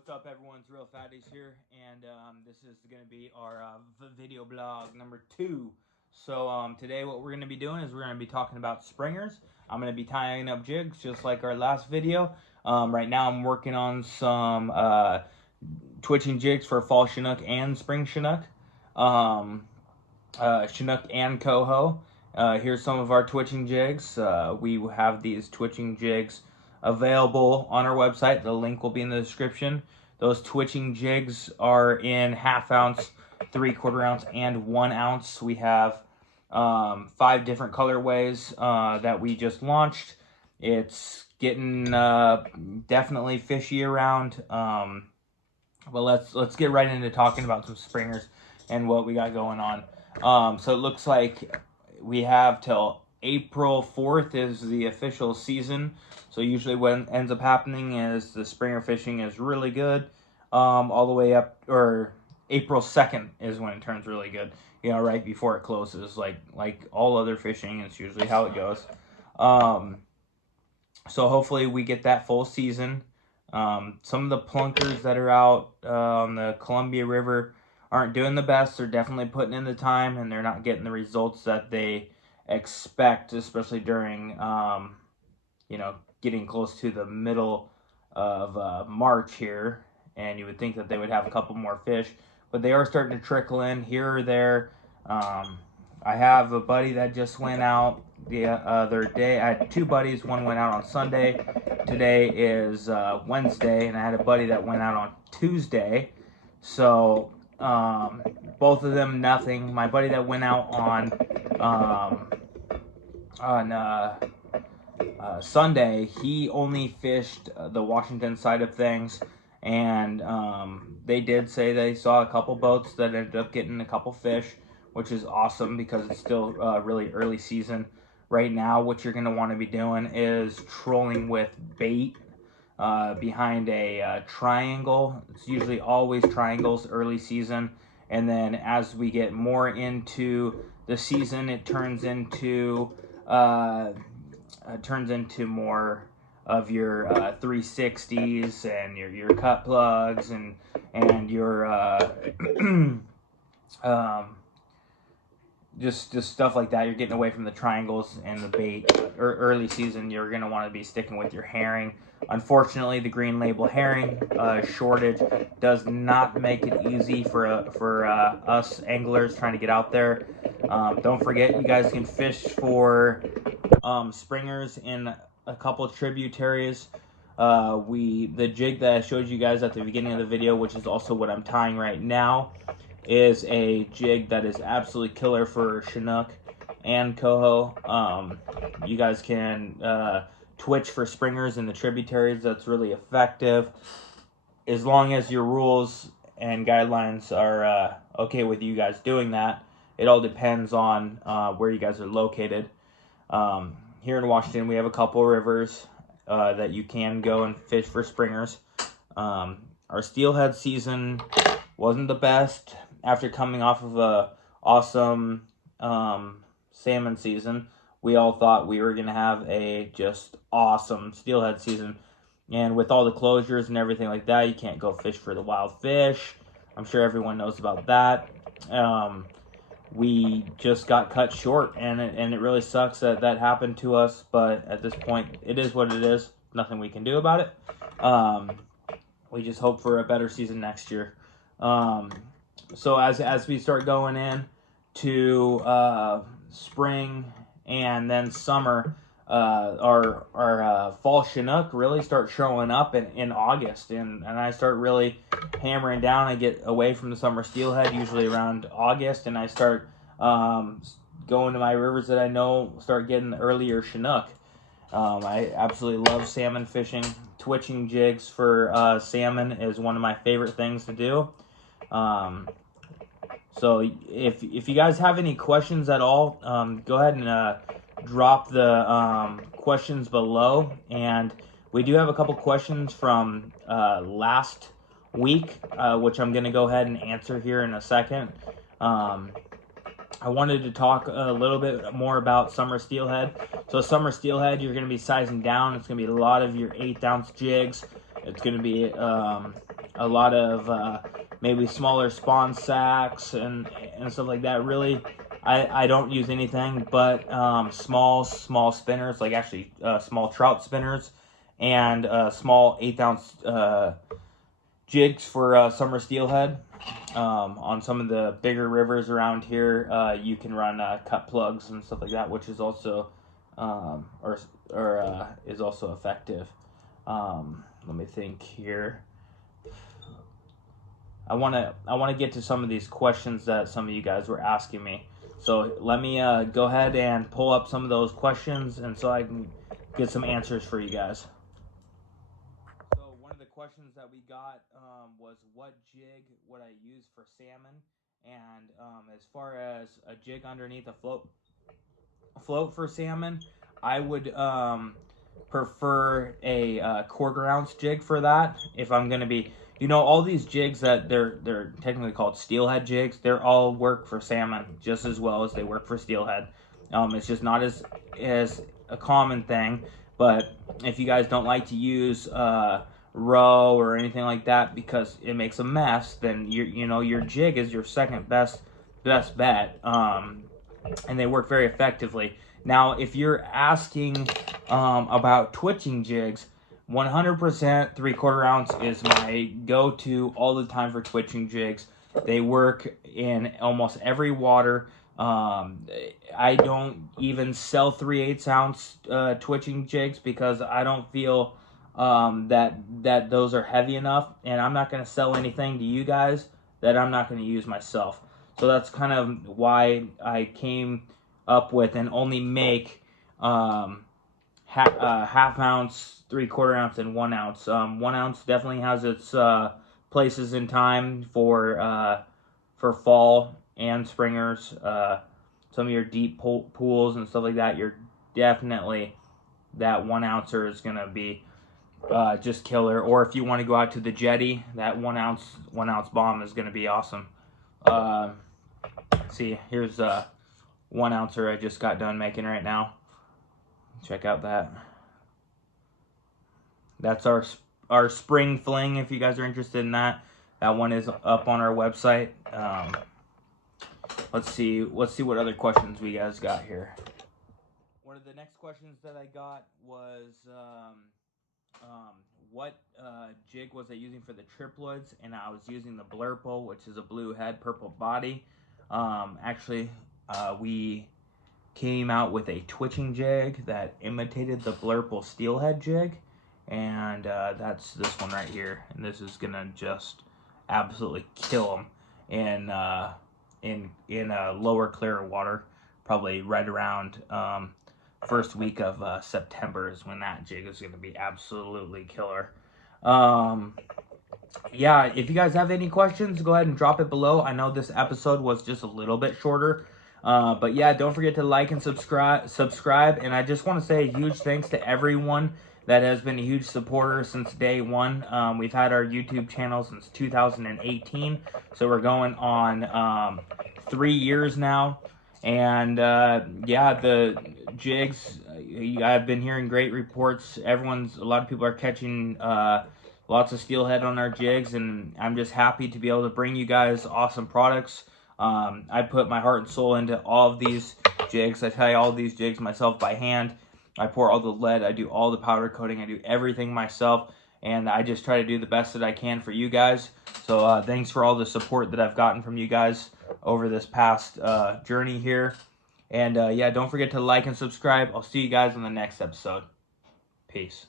What's up, everyone? It's Reelphatties here, and this is going to be our video blog number 2. So today what we're going to be doing is we're going to be talking about springers. I'm going to be tying up jigs just like our last video. Right now I'm working on some twitching jigs for fall CHINOOK and spring CHINOOK. CHINOOK and coho. Here's some of our twitching jigs. We have these twitching jigs available on our website. The link will be in the description. Those twitching jigs are in 1/2 ounce, 3/4 ounce, and 1 ounce. We have 5 different colorways that we just launched. It's getting definitely fishy around. But let's get right into talking about some springers and what we got going on. So it looks like we have till April 4th is the official season. So usually what ends up happening is the springer fishing is really good, all the way up, or April 2nd is when it turns really good. You know, right before it closes, like all other fishing. It's usually how it goes. So hopefully we get that full season. Some of the plunkers that are out on the Columbia River aren't doing the best. They're definitely putting in the time, and they're not getting the results that they expect, especially during, you know, getting close to the middle of March here. And you would think that they would have a couple more fish, but they are starting to trickle in here or there. I have a buddy that just went out the other day. I had 2 buddies. One went out on Sunday. Today is Wednesday, and I had a buddy that went out on Tuesday. So both of them nothing. My buddy that went out on Sunday, he only fished the Washington side of things, and they did say they saw a couple boats that ended up getting a couple fish, which is awesome because it's still really early season. Right now, what you're going to want to be doing is trolling with bait behind a triangle. It's usually always triangles early season, and then as we get more into the season, it turns into more of your 360s and your cut plugs and your just stuff like that. You're getting away from the triangles and the bait. Early season, you're going to want to be sticking with your herring. Unfortunately, the green label herring shortage does not make it easy for us anglers trying to get out there. Don't forget, you guys can fish for springers in a couple tributaries. The jig that I showed you guys at the beginning of the video, which is also what I'm tying right now, is a jig that is absolutely killer for CHINOOK and coho. You guys can twitch for springers in the tributaries. That's really effective, as long as your rules and guidelines are okay with you guys doing that. It all depends on where you guys are located. Here in Washington, we have a couple rivers that you can go and fish for springers. Our steelhead season wasn't the best after coming off of a awesome salmon season. We all thought we were going to have a just awesome steelhead season. And with all the closures and everything like that, you can't go fish for the wild fish. I'm sure everyone knows about that. We just got cut short, and it really sucks that that happened to us. But at this point, it is what it is. Nothing we can do about it. We just hope for a better season next year. So as we start going in to spring and then summer, our fall CHINOOK really start showing up in August, and I start really hammering down. I get away from the summer steelhead usually around August, and I start going to my rivers that I know start getting earlier CHINOOK. I absolutely love salmon fishing. Twitching jigs for salmon is one of my favorite things to do. So if you guys have any questions at all, go ahead and drop the questions below. And we do have a couple questions from last week, which I'm going to go ahead and answer here in a second. I wanted to talk a little bit more about summer steelhead. So summer steelhead, you're going to be sizing down. It's going to be a lot of your 1/8 ounce jigs. It's going to be a lot of maybe smaller spawn sacks and stuff like that. Really, I don't use anything but small spinners, like actually small trout spinners, and small 1/8 ounce jigs for summer steelhead. On some of the bigger rivers around here, you can run cut plugs and stuff like that, which is also is also effective. Let me think here. I want to get to some of these questions that some of you guys were asking me. So let me go ahead and pull up some of those questions, and so I can get some answers for you guys. So one of the questions that we got was what jig would I use for salmon, and as far as a jig underneath a float for salmon, I would prefer a 1/4 ounce jig for that. If I'm gonna be, all these jigs that they're technically called steelhead jigs, they're all work for salmon just as well as they work for steelhead. It's just not as a common thing. But if you guys don't like to use roe or anything like that because it makes a mess, then your jig is your second best bet. And they work very effectively. Now, if you're asking about twitching jigs, 100% 3/4 ounce is my go-to all the time for twitching jigs. They work in almost every water. I don't even sell 3/8 ounce twitching jigs because I don't feel that those are heavy enough, and I'm not going to sell anything to you guys that I'm not going to use myself. So that's kind of why I came up with and only make half ounce, 3/4 ounce, and 1 ounce. 1 ounce definitely has its places in time for fall and springers. Some of your deep pools and stuff like that, you're definitely, that 1 ouncer is gonna be just killer. Or if you want to go out to the jetty, that 1 ounce bomb is gonna be awesome. See, here's 1 ouncer I just got done making right now. Check out that. That's our spring fling. If you guys are interested in that, that one is up on our website. Let's see what other questions we guys got here. One of the next questions that I got was what jig was I using for the triplets, and I was using the Blurple, which is a blue head, purple body. Actually, we came out with a twitching jig that imitated the Blurple steelhead jig, and that's this one right here. And this is gonna just absolutely kill them in lower clear water. Probably right around first week of September is when that jig is gonna be absolutely killer. Yeah, if you guys have any questions, go ahead and drop it below. I know this episode was just a little bit shorter. But yeah, don't forget to like and subscribe. And I just want to say a huge thanks to everyone that has been a huge supporter since day one. We've had our YouTube channel since 2018. So we're going on 3 years now. And yeah, the jigs, I've been hearing great reports. A lot of people are catching lots of steelhead on our jigs, and I'm just happy to be able to bring you guys awesome products. I put my heart and soul into all of these jigs. I tie all these jigs myself by hand. I pour all the lead. I do all the powder coating. I do everything myself, and I just try to do the best that I can for you guys. So thanks for all the support that I've gotten from you guys over this past journey here. And yeah, don't forget to like and subscribe. I'll see you guys in the next episode. Peace.